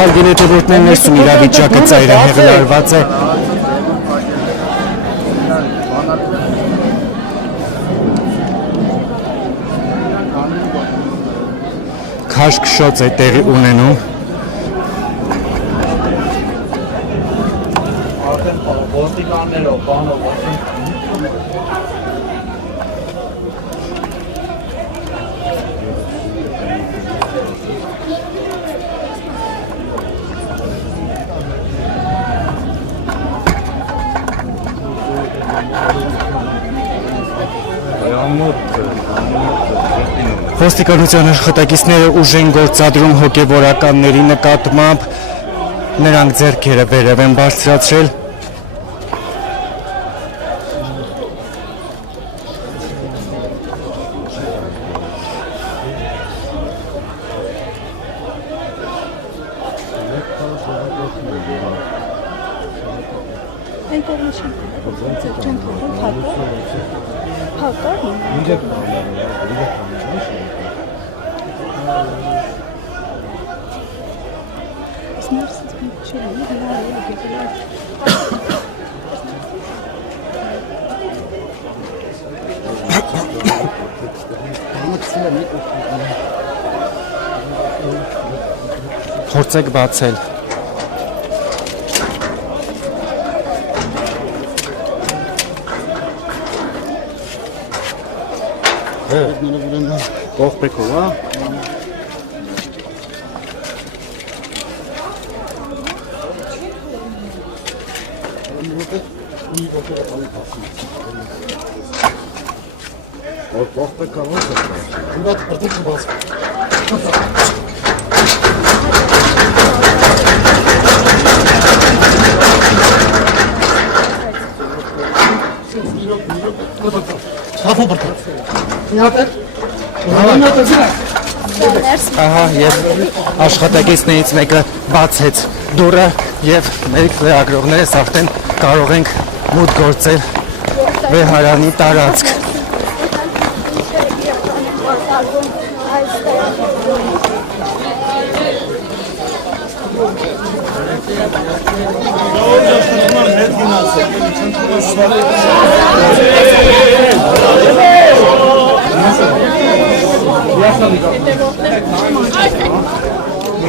Հարգելի հետևորդներ, ներսում իրավիճակը ծայրահեղլարված է։ Քաշքշոց է տեղի ունենում։ Ոստիկանության աշխատակիցները ուժ են գործադրում հոգևորականների նկատմամբ, նրանք ձեռքերը վերև են բարձրացրել։ Փորձեք բացել։ Կողպեքով, հա։ Կողպեքով, Ահա, եւ աշխատակիցներից մեկը բացեց դուռը եւ մեր լրագրողներս արդեն կարող ենք մուտք գործել վեհարանի տարածք։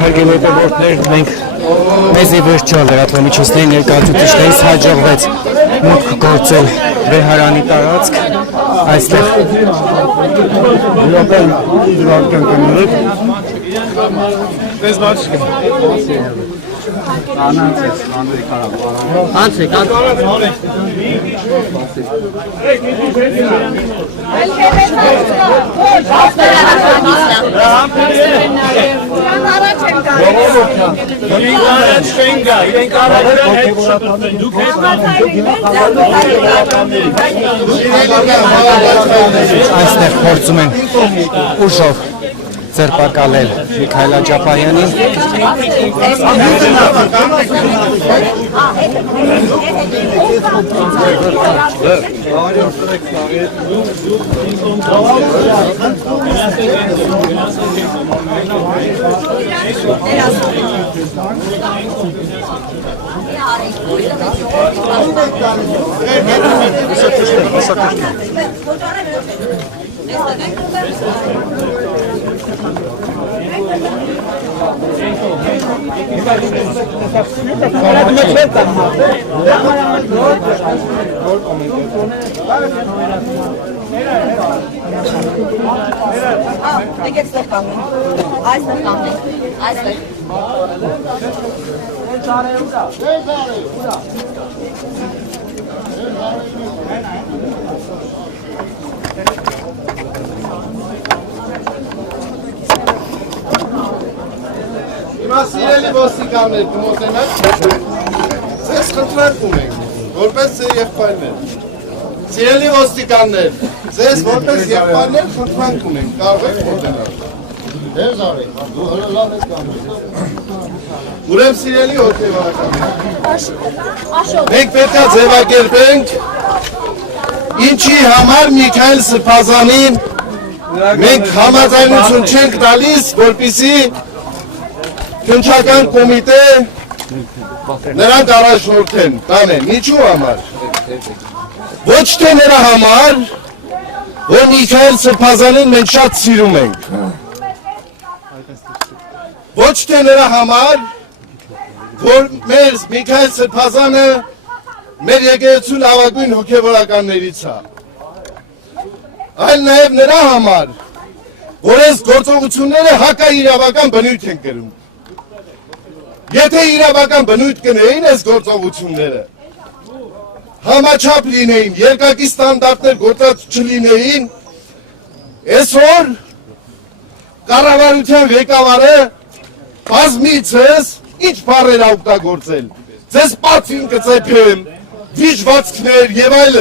Հարգելի հետևորդներ, մենք մեզ ի վերջո լրատվամիջոցների ներկայացուցիչներից հաջողվեց մուտք գործել վեհարանի տարածք, այստեղ այստեղ փորձում են ուժով ձերբակալել Միքայել Աջապահյանին։ Սիրելի ոստիկաններ, կմոտենաք, ձեզ խնդրանքում ենք, որպես ձեր եղբայրներ։ Սիրելի ոստիկաններ, ձեզ որպես եղբայրներ խնդրանքում ենք, կարող եք մոտենալ։ Դեր զարեք, դու հրը լավ եք կանում։ Ուրեմ սիրելի հոգևորականներ, մենք պետք է ձևակերպենք, ինչի համար Միքայել Սրբազանին մենք համաձայնություն չենք տալիս, որպեսզի քննչական կոմիտե նրանք առաջնորդեն, կանեն, ինչու համար։ Ոչ թե նրա համար, որ Միքայել Սրբազանին մենք շատ սիրում ենք։ Ոչ թե նրա համար, որ մեր Միքայել Սրբազանը մեր եկեղեցու լավագույն հոգևորականներից է։ Այլ նաև նրա համար, որ այս գործողությունները հակաիրավական բնույթ են կրում։ Եթե իրավական բնույթ կնեին այս գործողությունները, համաչափ լինեին, երկակի ստանդարտներ գործած չլինեին, այսօր կառավարության ղեկավարը բազմիցս ինչ բառեր օգտագործել, ձեզ պատվին կծեփեմ, վիճվածքներ եւ այլն։